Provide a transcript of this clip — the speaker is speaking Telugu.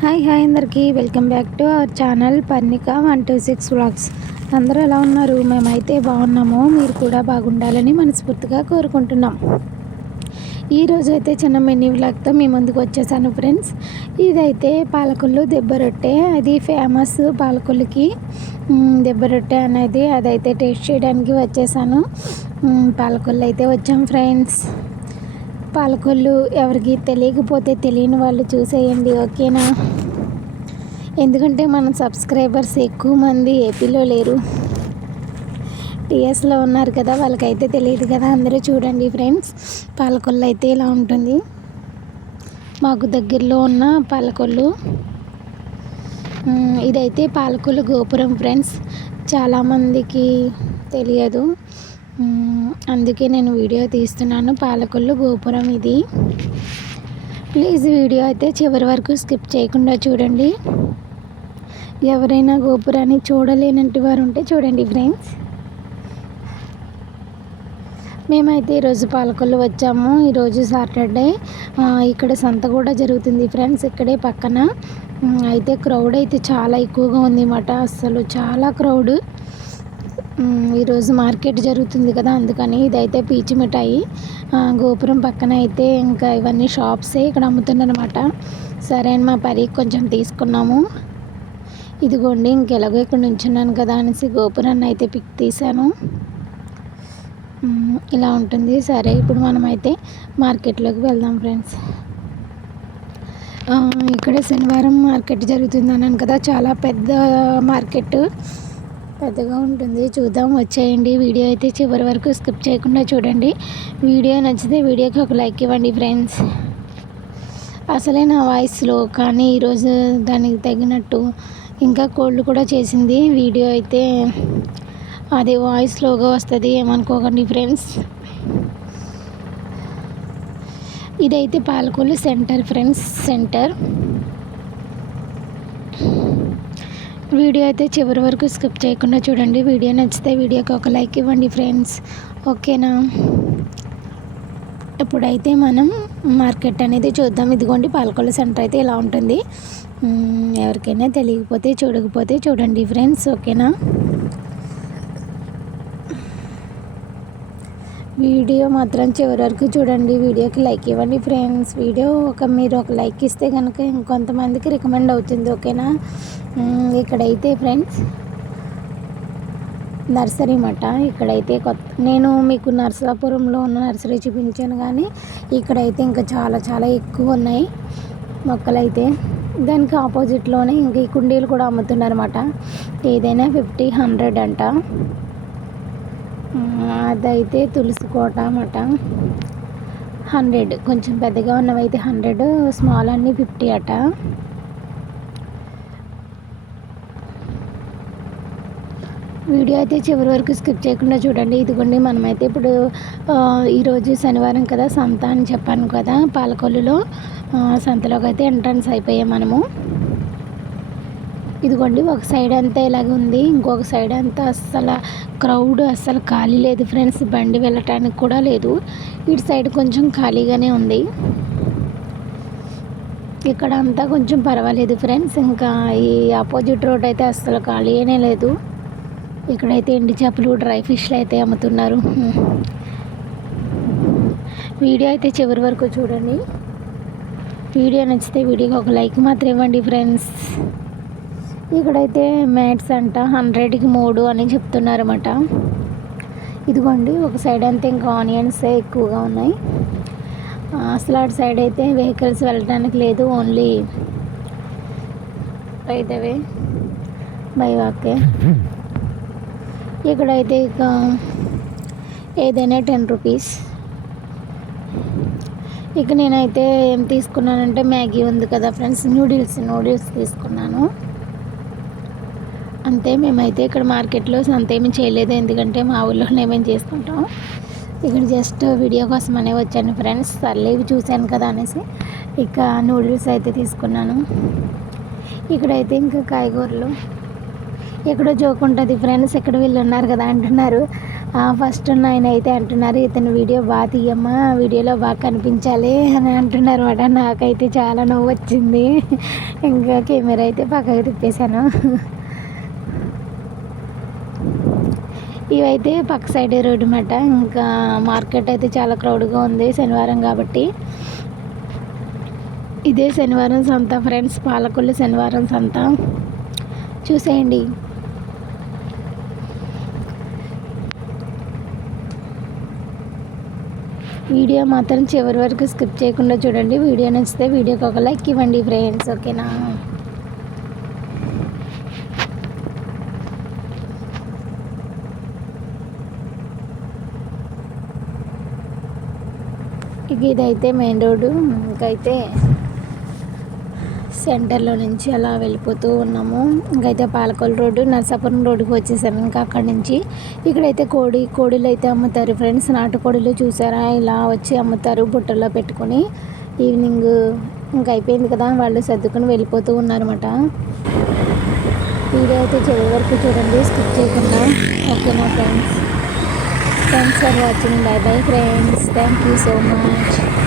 హాయ్ హాయ్ అందరికీ. Welcome back to our channel Parnika one two six vlogs. అందరూ ఎలా ఉన్నారు? మేమైతే బాగున్నాము. మీరు కూడా బాగుండాలని మనస్ఫూర్తిగా కోరుకుంటున్నాం. ఈరోజు అయితే చిన్న మినీ వ్లాగ్తో మీ ముందుకు వచ్చేసాను ఫ్రెండ్స్. ఇదైతే పాలకొల్లు దెబ్బ రొట్టె. అది ఫేమస్ పాలకొల్లుకి. దెబ్బ రొట్టె అనేది అదైతే టేస్ట్ చేయడానికి వచ్చేసాను. పాలకొల్లు అయితే వచ్చాం ఫ్రెండ్స్. పాలకొల్లు ఎవరికి తెలియకపోతే తెలియని వాళ్ళు చూసేయండి ఓకేనా? ఎందుకంటే మన సబ్స్క్రైబర్స్ ఎక్కువ మంది ఏపీలో లేరు. టీఎస్లో ఉన్నారు కదా వాళ్ళకైతే తెలియదు కదా అందరూ చూడండి ఫ్రెండ్స్. పాలకొల్లు అయితే ఇలా ఉంటుంది. మాకు దగ్గరలో ఉన్న పాలకొల్లు. ఇదైతే పాలకొల్లు గోపురం ఫ్రెండ్స్. చాలామందికి తెలియదు. అందుకే నేను వీడియో తీస్తున్నాను. పాలకొల్లు గోపురం ఇది. ప్లీజ్ వీడియో అయితే చివరి వరకు స్కిప్ చేయకుండా చూడండి. ఎవరైనా గోపురాన్ని చూడలేనంటి వారు ఉంటే చూడండి ఫ్రెండ్స్. మేమైతే ఈరోజు పాలకొల్లు వచ్చాము. ఈరోజు సాటర్డే. ఇక్కడ సంత కూడా జరుగుతుంది ఫ్రెండ్స్ ఇక్కడే పక్కన. అయితే క్రౌడ్ అయితే చాలా ఎక్కువగా ఉంది అన్నమాట అసలు చాలా క్రౌడ్. ఈరోజు మార్కెట్ జరుగుతుంది కదా అందుకని ఇదైతే పీచు మిఠాయి. గోపురం పక్కన అయితే ఇంకా ఇవన్నీ షాప్సే ఇక్కడ అమ్ముతున్నారనమాట సరే అని మా పరి కొంచెం తీసుకున్నాము. ఇదిగోండి ఇంకెలాగో ఇక్కడ నుంచున్నాను కదా అనేసి గోపురాన్ని అయితే పిక్ తీశాను. ఇలా ఉంటుంది. సరే ఇప్పుడు మనమైతే మార్కెట్లోకి వెళ్దాం ఫ్రెండ్స్. ఇక్కడ శనివారం మార్కెట్ జరుగుతుంది అన్నాను కదా చాలా పెద్ద మార్కెట్. పెద్దగా ఉంటుంది. చూద్దాం వచ్చేయండి. వీడియో అయితే చివరి వరకు స్కిప్ చేయకుండా చూడండి. వీడియో నచ్చితే వీడియోకి ఒక లైక్ ఇవ్వండి ఫ్రెండ్స్. అసలే నా వాయిస్లో కానీ ఈరోజు దానికి తగినట్టు ఇంకా కోల్డ్ కూడా చేసింది. వీడియో అయితే అది వాయిస్ లోగా వస్తుంది. ఏమనుకోకండి ఫ్రెండ్స్. ఇదైతే Palakollu centre friends centre. Video అయితే చివరి వరకు స్కిప్ చేయకుండా చూడండి. వీడియో నచ్చితే వీడియోకి ఒక లైక్ ఇవ్వండి ఫ్రెండ్స్. ఓకేనా? ఇప్పుడైతే మనం మార్కెట్ అనేది చూద్దాం. ఇదిగోండి పాలకొల్ల సెంటర్ అయితే ఇలా ఉంటుంది. ఎవరికైనా తెలియకపోతే చూడకపోతే చూడండి ఫ్రెండ్స్. ఓకేనా? వీడియో మాత్రం చివరి వరకు చూడండి. వీడియోకి లైక్ ఇవ్వండి ఫ్రెండ్స్. వీడియో ఒక మీరు ఒక లైక్ ఇస్తే కనుక ఇంకొంతమందికి రికమెండ్ అవుతుంది. ఓకేనా? ఇక్కడైతే ఫ్రెండ్స్ నర్సరీ మాట ఇక్కడైతే కొత్త నేను మీకు నర్సాపురంలో ఉన్న నర్సరీ చూపించాను కానీ ఇక్కడైతే ఇంకా చాలా చాలా ఎక్కువ ఉన్నాయి మొక్కలైతే. దానికి ఆపోజిట్లోనే ఇంకా ఈ కుండీలు కూడా అమ్ముతున్నారన్నమాట. ఏదైనా ఫిఫ్టీ హండ్రెడ్ అంట. అదైతే తులసి కోట అన్నమాట హండ్రెడ్. కొంచెం పెద్దగా ఉన్నవైతే హండ్రెడ్ స్మాల్ అన్నీ ఫిఫ్టీ అట. వీడియో అయితే చివరి వరకు స్కిప్ చేయకుండా చూడండి. ఇదిగోండి మనమైతే ఇప్పుడు ఈరోజు శనివారం కదా సంత అని చెప్పాను కదా పాలకొల్లులో. సంతలోకి అయితే ఎంట్రన్స్ అయిపోయాయి మనము. ఇదిగోండి ఒక సైడ్ అంతా ఇలాగ ఉంది. ఇంకొక సైడ్ అంతా అస్సలు క్రౌడ్ అస్సలు ఖాళీ లేదు ఫ్రెండ్స్ బండి వెళ్ళటానికి కూడా లేదు. ఇటు సైడ్ కొంచెం ఖాళీగానే ఉంది. ఇక్కడ అంతా కొంచెం పర్వాలేదు ఫ్రెండ్స్ ఇంకా ఈ ఆపోజిట్ రోడ్ అయితే అస్సలు ఖాళీనే లేదు. ఇక్కడైతే ఎండి చేపలు డ్రై ఫిష్లు అయితే అమ్ముతున్నారు. వీడియో అయితే చివరి వరకు చూడండి. వీడియో నచ్చితే వీడియోకి ఒక లైక్ మాత్రం ఇవ్వండి ఫ్రెండ్స్ ఇక్కడైతే మ్యాట్స్ అంట హండ్రెడ్కి మూడు అని చెప్తున్నారన్నమాట. ఇదిగోండి ఒక సైడ్ అంతా ఇంకా ఆనియన్స్ ఎక్కువగా ఉన్నాయి. అసలు అటు సైడ్ అయితే వెహికల్స్ వెళ్ళడానికి లేదు ఓన్లీ అయితేవే బై వాకే. ఇక్కడైతే ఇక ఏదైనా టెన్ రూపీస్. ఇక నేనైతే ఏం తీసుకున్నానంటే మ్యాగీ ఉంది కదా ఫ్రెండ్స్ నూడిల్స్ నూడిల్స్ తీసుకున్నాను. అంతే మేమైతే ఇక్కడ మార్కెట్లో అంతేమీ చేయలేదు ఎందుకంటే మా ఊళ్ళోనే మేము చేసుకుంటాం. ఇక్కడ జస్ట్ వీడియో కోసం అనే వచ్చాను ఫ్రెండ్స్. సర్లే ఇవి చూశాను కదా అనేసి ఇక నూడిల్స్ అయితే తీసుకున్నాను. ఇక్కడైతే ఇంకా కాయగూరలు. ఎక్కడో జోక్ ఉంటుంది ఫ్రెండ్స్ ఇక్కడ వీళ్ళు ఉన్నారు కదా అంటున్నారు. ఫస్ట్ ఉన్న ఆయన అయితే అంటున్నారు ఇతను వీడియో బాగా తీయమ్మా వీడియోలో బాగా కనిపించాలి అని అంటున్నారు అనమాట నాకైతే చాలా నవ్వు వచ్చింది. ఇంకా కెమెరా అయితే పక్కకు తిప్పేశాను. ఇవైతే పక్క సైడ్ రోడ్డు మాట ఇంకా మార్కెట్ అయితే చాలా క్రౌడ్గా ఉంది శనివారం కాబట్టి. ఇదే శనివారం సంత ఫ్రెండ్స్ పాలకొల్లు శనివారం సంత. చూసేయండి. వీడియో మాత్రం చివరి వరకు స్కిప్ చేయకుండా చూడండి. వీడియో నచ్చితే వీడియోకి ఒక లైక్ ఇవ్వండి ఫ్రెండ్స్ ఓకేనా? ఇక ఇదైతే మెయిన్ రోడ్డు. ఇంకైతే సెంటర్లో నుంచి అలా వెళ్ళిపోతూ ఉన్నాము. ఇంకైతే పాలకొల్లు రోడ్డు నర్సాపురం రోడ్డుకి వచ్చేసాము. ఇంకా అక్కడి నుంచి ఇక్కడైతే కోడి కోడిలు అయితే అమ్ముతారు ఫ్రెండ్స్. నాటుకోడిలు చూసారా? ఇలా వచ్చి అమ్ముతారు బుట్టలో పెట్టుకొని. ఈవినింగ్ ఇంకా అయిపోయింది కదా వాళ్ళు సర్దుకొని వెళ్ళిపోతూ ఉన్నారన్నమాట. వీడియో అయితే చివరి వరకు చూడండి. స్కిప్ చేయకుండా. ఓకేనా friends? Thanks for watching. Bye-bye friends. Thank you so much.